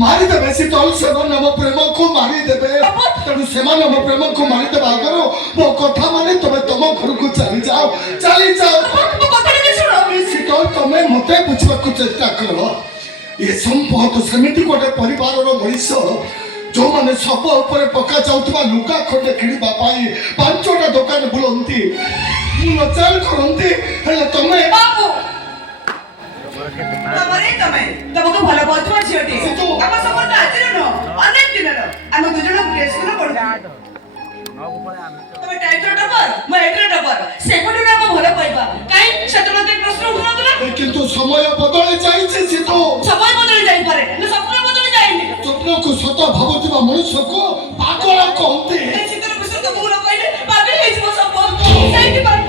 ମାରିଦେବେ ଶୀତଲ ସେମାନେ ଆମ ପ୍ରେମକୁ ମାରିଦେବେ ତେଣୁ ସେମାନେ ଆମ ପ୍ରେମକୁ ମାରିଦେବା ଆଗରୁ ମୋ କଥା ମାନେ ତମେ ତମ ଘରକୁ ଚାଲିଯାଅ ଶୀତଲ ତମେ ମତେ ବୁଝିବାକୁ ଚେଷ୍ଟା କର ଏ ସମ୍ପଦ ସେମିତି ଗୋଟେ ପରିବାରର ମଣିଷ ଯୋଉମାନେ ଶବ ଉପରେ ପକା ଯାଉଥିବା ଲୁଗା ଖଣ୍ଡେ କିଣିବା ପାଇଁ 5ଟା ଦୋକାନ ବୁଲନ୍ତି ନଚାଲ କରନ୍ତି ହେଲେ ତମେ ତମକୁ ଭଲ ପାଉଥିବା ଝିଅଟି ଆମ ସମ୍ପର୍କ ଆଜିର ନୁହଁ ଅନେକ ଦିନର ଆମେ ଦୁଜଣ ସ୍କୁଲ ପଢୁଛୁ ତମେ ଟାଇଟର ଟପର ମୁଁ ଏଇଟର ଟପର ସେପଟୁ ଆମେ ଭଲ ପାଇବା କାହିଁ ସେତେବେଳେ ପ୍ରଶ୍ନ ଉଠୁନଥିଲା କିନ୍ତୁ ସମୟ ବଦଳି ଯାଇଛି ସିତୁ ସମୟ ବଦଳି ଯାଇପାରେ ସ୍ୱପ୍ନ ବଦଳି ଯାଇନି ସ୍ୱପ୍ନକୁ ସତ ଭାବୁଥିବା ମଣିଷକୁ ପାଗଳ କହନ୍ତି ଏ ଚିତ୍ର ବିଷୟ ତମକୁ ନ କହିଲେ ପାଗଳ ହେଇଯିବ ସବୁ ସେଇଥିପାଇଁ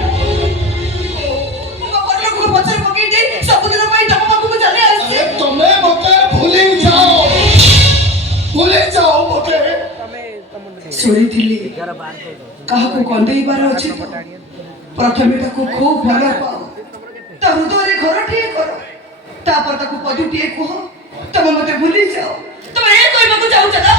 ପଛରେ ପକେଇ ଦେଇ ସବୁଦିନ ପାଇଁ ତମ ପାଖକୁ ଚାଲି ଆସିଛି ତମେ ମତେ ଭୁଲି ଯାଅ ମତେ ଶୁଣିଥିଲି କାହାକୁ କନ୍ଦେଇବାର ଅଛି ପ୍ରଥମେ ତାକୁ ଖୁବ୍ ଭଲ ପାଅ ତା ହୃଦୟରେ ଘରଟିଏ କର ତାପରେ ତାକୁ ପଦଟିଏ କୁହ ତମେ ମତେ ଭୁଲି ଯାଅ ତମେ ଏ କହିବାକୁ ଚାହୁଁଛ ନା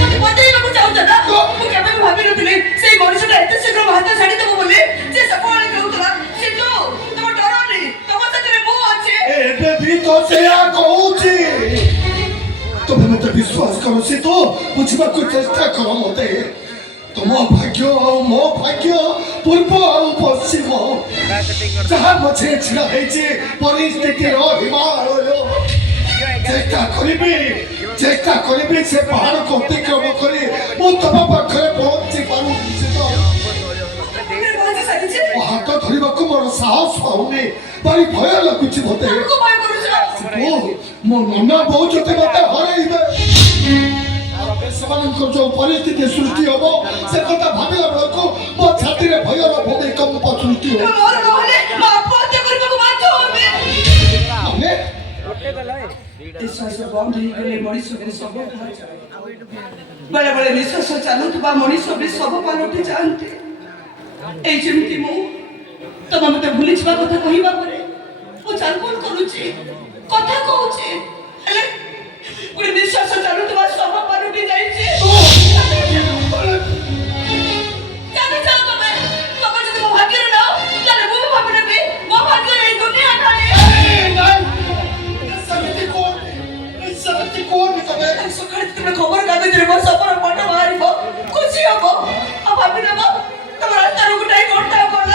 ମତେ ବଞ୍ଚେଇବାକୁ ଚାହୁଁଛ ନା ମୁଁ କେବେ ବି ଭାବିନଥିଲି ସେଇ ମଣିଷଟା ଏତେ ଶୀଘ୍ର ମୋ ହାତ ଛାଡ଼ିଦେବ ବୋଲି ସେ ସବୁବେଳେ କହୁଥିଲା ସିତୁ ତମ ଡରନି ତମ ସାଥିରେ ମୁଁ ଅଛି ଏବେ ବି ତ ସେଇଆ କହୁଛି ତମେ ମତେ ବିଶ୍ୱାସ କର ସିତୁ ବୁଝିବାକୁ ଚେଷ୍ଟା କର ମତେ ତମ ଭାଗ୍ୟ ଆଉ ମୋ ଭାଗ୍ୟ ପୂର୍ବ ଆଉ ପଶ୍ଚିମ ଯାହା ମଝିରେ ଛିଡ଼ା ହେଇଛି ପରିସ୍ଥିତିର ହିମାଳୟ ଚେଷ୍ଟା କରିବି ସେ ପାହାଡ଼କୁ ଅତିକ୍ରମ କରି ମୁଁ ତମ ପାଖରେ ପହଞ୍ଚି ପାରୁଛି ହାତ ଧରିବାକୁ ମୋର ସାହସ ପାଉନି ଭାରି ଭୟ ଲାଗୁଛି ମତେ ମୋ ନନା ବୋଉ ଯଦି ମତେ ହରେଇବେ ସେମାନଙ୍କର ଯୋଉ ପରିସ୍ଥିତି ସୃଷ୍ଟି ହବ ସେ କଥା ଭାବିଲା ବେଳକୁ ମୋ ଛାତିରେ ଭୟର ଭୂମିକମ୍ପ ସୃଷ୍ଟି ହବ ନିଶ୍ୱାସ ବନ୍ଦ ହେଇଗଲେ ମଣିଷକୁ ଶବ କୁହାଯାଏ ବେଳେ ବେଳେ ନିଶ୍ୱାସ ଚାଲୁଥିବା ମଣିଷ ବି ଶବ ପାଲଟି ଯାଆନ୍ତି ଏଇ ଯେମିତି ମୁଁ ତମେ ମତେ ଭୁଲିଯିବା କଥା କହିବା ପରେ ମୁଁ ଚାଲବୁଲ କରୁଛି କଥା କହୁଛି ହେଲେ ଗୋଟେ ନିଶ୍ୱାସ ଚାଲୁଥିବା ଶବ ପାଲଟି ଯାଇଛି ତମେ ଯଦି ମୋ ଭାଗ୍ୟରେ ନାଅ ତାହେଲେ ମୁଁ ବି ଭାବି ନେବି ମୋ ଭାଗ୍ୟରେ ଏଇ ଦୁନିଆ ନାହିଁ ସକାଳେ ଯେତେବେଳେ ଖବର କାଗଜରେ ମୋ ଶବର ମନ ବାହାରିବ ଖୁସି ହବ ଆଉ ଭାବି ନେବ ତମ ରାସ୍ତାରୁ ଗୋଟାଏ ଘଣ୍ଟା ଗଲ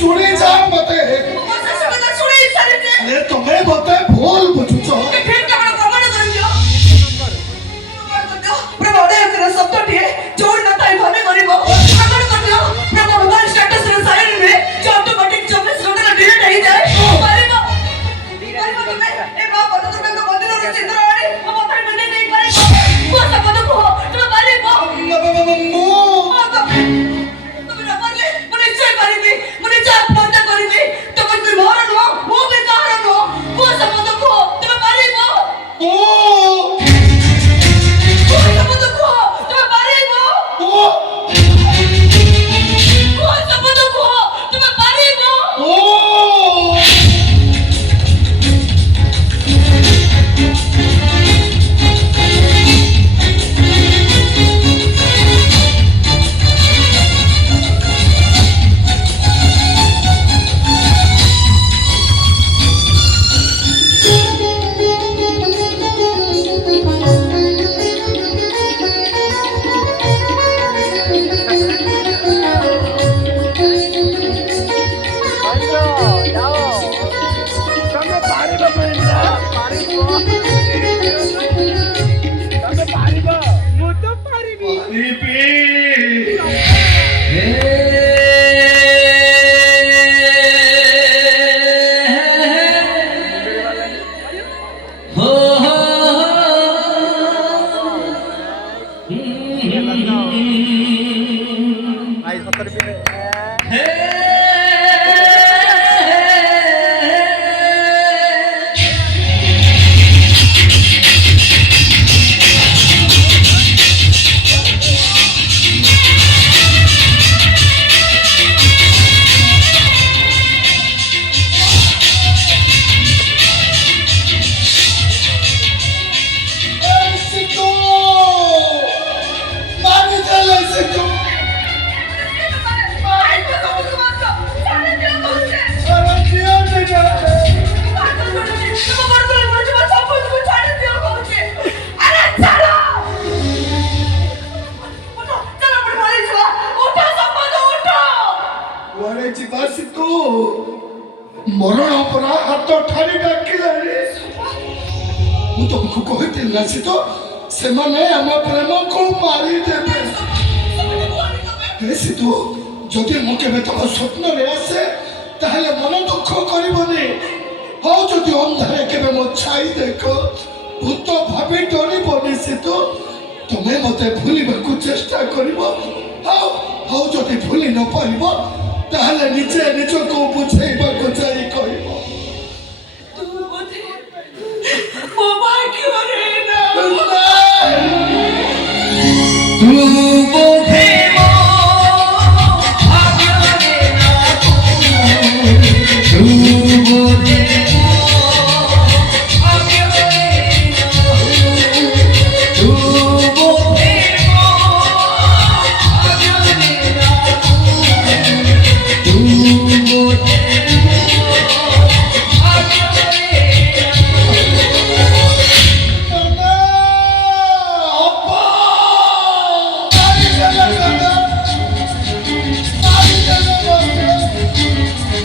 ଶୁଣି ଯା ମତେ ତମେ ମତେ ଭୁଲ ବୁଝୁଛ ଶବ୍ଦଟିଏ ଯୋଉଠି ନଥାଏ ଘରେ କରିବ ପ୍ରମାଣ କରିଦିଅ ମୋ ମୋବାଇଲ ଷ୍ଟାଟସର ସାଇଡରେ ଯେ ଅଟୋମେଟିକ 24 ଘଣ୍ଟାରେ ଡିଲିଟ ହେଇଯାଏ ପାରିବ ତମେ ଏ ମା ପଦୁର୍ଗାଙ୍କ ମନ୍ଦିରରୁ ଚିତ୍ର ଆଣି ମୋ ପାଇଁ ମନେ ଦେଇ ପାରିବ ମୋ ଶବ୍ଦ କୁହ ତମେ ପାରିବ ତମେ ନ ପାରିଲେ ମୁଁ ନିଶ୍ଚୟ ପାରିବି ମୁଁ ନିଜ ଆତ୍ମହତ୍ୟା କରିବି ତମେ ଯଦି ମୋର ନୁହଁ ମୁଁ ବି କାହାର ନୁହଁ ମୋ ଶବ୍ଦ କୁହ ତମେ ପାରିବ ମରଣ ପରା ହାତ ଠାରି ଡାକିଲାଣି। ମୁଁ ତମକୁ କହିଥିଲି ନା ସେ ତ ସେମାନେ ଆମ ପ୍ରେମକୁ ମାରିଦେବେ। ସିଧୁ ଯଦି ମୁଁ କେବେ ତମ ସ୍ୱପ୍ନରେ ଆସେ ତାହେଲେ ମନ ଦୁଃଖ କରିବନି। ହଉ ଯଦି ଅନ୍ଧାରେ କେବେ ମୋ ଛାଇ ଦେଖ ଭୂତ ଭାବି ଡରିବନି ସିଧୁ। ତମେ ମତେ ଭୁଲିବାକୁ ଚେଷ୍ଟା କରିବ। ହଉ ହଉ ଯଦି ଭୁଲି ନ ପାରିବ ତାହେଲେ ନିଜେ ନିଜକୁ ବୁଝେଇବାକୁ ଯାଇ କହିବ। ତୁ ବୋଧେ ମୋ ଭାଗ୍ୟରେ ନା। ତୁ